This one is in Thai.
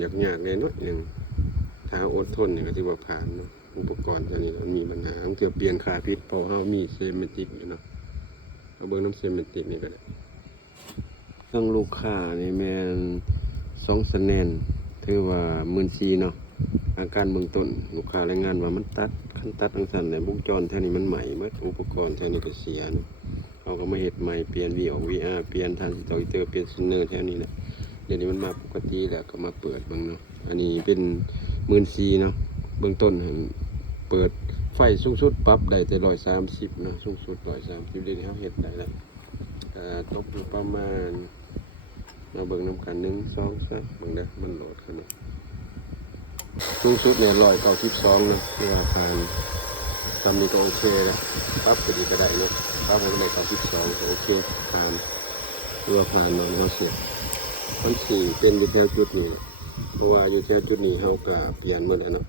อยากเลยน้อยหนึ่งถ้าอดทนเนี่ยก็ถือว่าผ่านเนาะอุปกรณ์ตัวนี้มันมีปัญหาเกี่ยวเปลี่ยนขาพิษเพราะเรามีเซรามิกอยู่เนาะเอาเบิ้งน้ำเซรามิกนี่ก็ได้ต้องลูกค้านี่แมน2 คะแนนถือว่า14,000เนาะอาการเบื้องต้นลูกค้ารายงานว่ามันตัดขั้นตัดทั้งสั้นแต่วงจรแถวนี้มันใหม่หมดอุปกรณ์แถวนี้ก็เสียเนาะเราก็มาเฮ็ดใหม่เปลี่ยน V ออก VR เปลี่ยนทรานซิสเตอร์เปลี่ยนซันเนอร์แถวนี้แหละเดี๋ยวนี้มันมาปกติแล้วก็มาเปิดเบิ่งเนาะอันนี้เป็น14,000เนาะเบื้องต้นเปิดไฟสูงสุดปรับได้แต่130เนาะสูงสุด130เดี๋ยวนี้เฮาเฮ็ดได้แล้วตกอยู่ประมาณเราเบิ่งนำกัน1 2 3เบิ่งเด้อมันโหลดขึ้นนี่สูงสุดเนี่ย192นะที่ว่าผ่านตามนี้ก็โอเคนะปรับก็ดีก็ได้เนาะปรับให้ได้92ก็โอเคผ่านตัวผ่านนอนเฮาเสียมันสิเป็นอยู่แถวจุดนี้เพราะว่าอยู่แถวจุดนี้เฮาก็เปลี่ยนหมดแล้วเนาะ